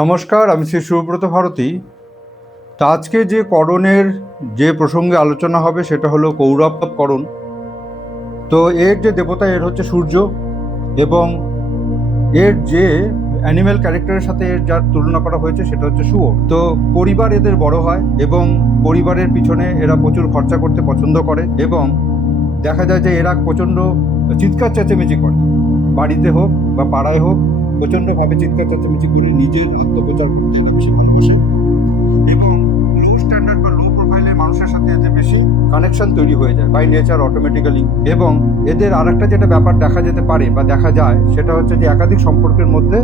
নমস্কার, আমি শ্রী সুব্রত ভারতী। তা আজকে যে করণের যে প্রসঙ্গে আলোচনা হবে সেটা হলো করণ। তো এর যে দেবতা, এর হচ্ছে সূর্য এবং এর যে অ্যানিম্যাল ক্যারেক্টারের সাথে এর যার তুলনা করা হয়েছে সেটা হচ্ছে শুয়োর। তো পরিবার এদের বড় হয় এবং পরিবারের পিছনে এরা প্রচুর খরচা করতে পছন্দ করে এবং দেখা যায় যে এরা প্রচণ্ড চিৎকার চেঁচেমেচি করে। বাড়িতে হোক বা পাড়ায় হোক প্রচণ্ডভাবে চিৎকার চেঁচামেচি করে নিজের আত্মপ্রচার করতে এরা বেশি ভালোবাসে এবং লো স্ট্যান্ডার্ড বা লো প্রোফাইলের মানুষের সাথে এদের বেশি কানেকশন তৈরি হয়ে যায় বাই নেচার অটোমেটিক্যালি এবং এদের আরেকটা যেটা ব্যাপার দেখা যেতে পারে বা দেখা যায়, সেটা হচ্ছে যে একাধিক সম্পর্কের মধ্যে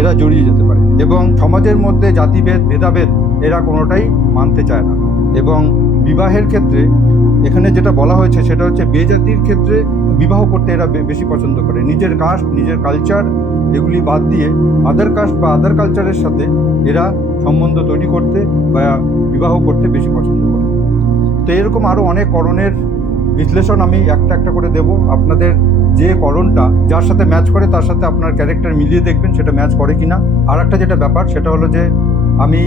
এরা জড়িয়ে যেতে পারে এবং সমাজের মধ্যে জাতিভেদ, ভেদাভেদ এরা কোনোটাই মানতে চায় না। এবং বিবাহের ক্ষেত্রে এখানে যেটা বলা হয়েছে সেটা হচ্ছে বেজাতির ক্ষেত্রে বিবাহ করতে এরা বেশি পছন্দ করে। নিজের কাস্ট নিজের কালচার এগুলি বাদ দিয়ে আদার কাস্ট বা আদার কালচারের সাথে এরা সম্বন্ধ তৈরি করতে বা বিবাহ করতে বেশি পছন্দ করে। তো এরকম আরও অনেক করণের বিশ্লেষণ আমি একটা একটা করে দেব। আপনাদের যে করণটা যার সাথে ম্যাচ করে তার সাথে আপনার ক্যারেক্টার মিলিয়ে দেখবেন সেটা ম্যাচ করে কিনা। আর একটা যেটা ব্যাপার সেটা হলো যে আমি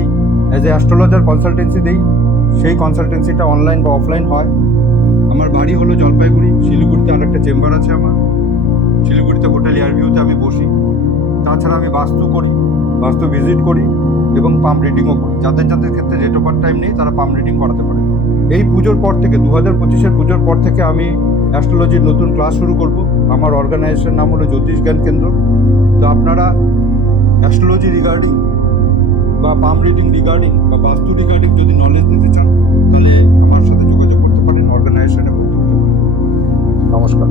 অ্যাজ এ অ্যাস্ট্রোলজার কনসালটেন্সি দিই। সেই কনসালটেন্সিটা অনলাইন বা অফলাইন হয়। আমার বাড়ি হলো জলপাইগুড়ি, শিলিগুড়িতে আরেকটা চেম্বার আছে আমার। শিলিগুড়িতে হোটেল এয়ারভিউতে আমি বসি। তাছাড়া আমি বাস্তু করি, বাস্তু ভিজিট করি এবং পাম রিডিংও করি। যাদের যাদের ক্ষেত্রে রেট ওভার টাইম নেই, তারা পাম রিডিং করাতে পারে। এই পুজোর পর থেকে দু হাজার পঁচিশের পুজোর পর থেকে আমি অ্যাস্ট্রোলজির নতুন ক্লাস শুরু করব। আমার অর্গানাইজেশন নাম হলো জ্যোতিষ জ্ঞান কেন্দ্র। তো আপনারা অ্যাস্ট্রোলজি রিগার্ডিং বা পাম রিডিং রিগার্ডিং বা বাস্তু রিগার্ডিং যদি নলেজ নিতে চান, তাহলে আমার সাথে যোগাযোগ করতে পারেন অর্গানাইজেশনে নমস্কার।